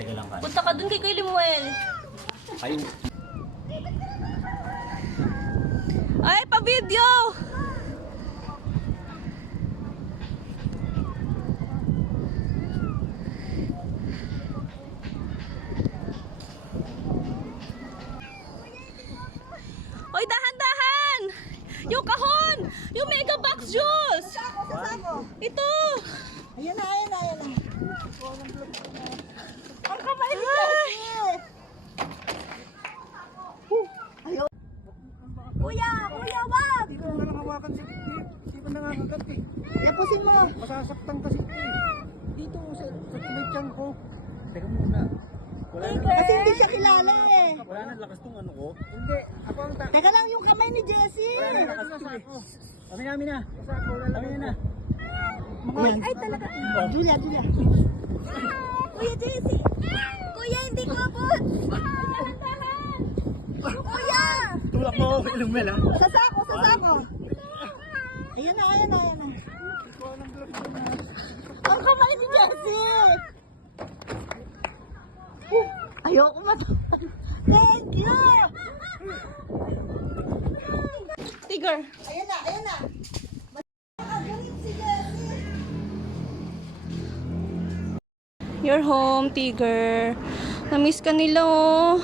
Teka lang ka. Punta ka dun kay Kuya Limuel. Ayun. Ay, pa-video! Oy, dahan-dahan! Yung kahon! Yung mega box juice! Ito! Ayan na. Ang kamay ni Jessie! Ayaw. Kuya, wag! Hindi ko naman hawakan si Tip. Hindi ko nangangagat eh. Yapusin mo. Masasaktan kasi ito eh. Dito sa tiyan ko. Teka muna. Wala na, Kasi hindi siya kilala eh. Wala na lakas tong ano ko. hindi. Ako ang Teka lang yung kamay ni Jessie. Wala na lakas ito eh. Kami namin na. Kami na. Ayan. Ay talaga. Julia. Kuya Jessie. Kuya, hindi ko abot. Kuya. Tulak mo ako kay Lumel ha. Sa sako. Ayan na. Ang kamay ni Jessie. Ayoko matapos. Thank you. Tiger! Ayan na. Magaling si Jessie. You're home, Tiger. Na-miss ka nila, oh.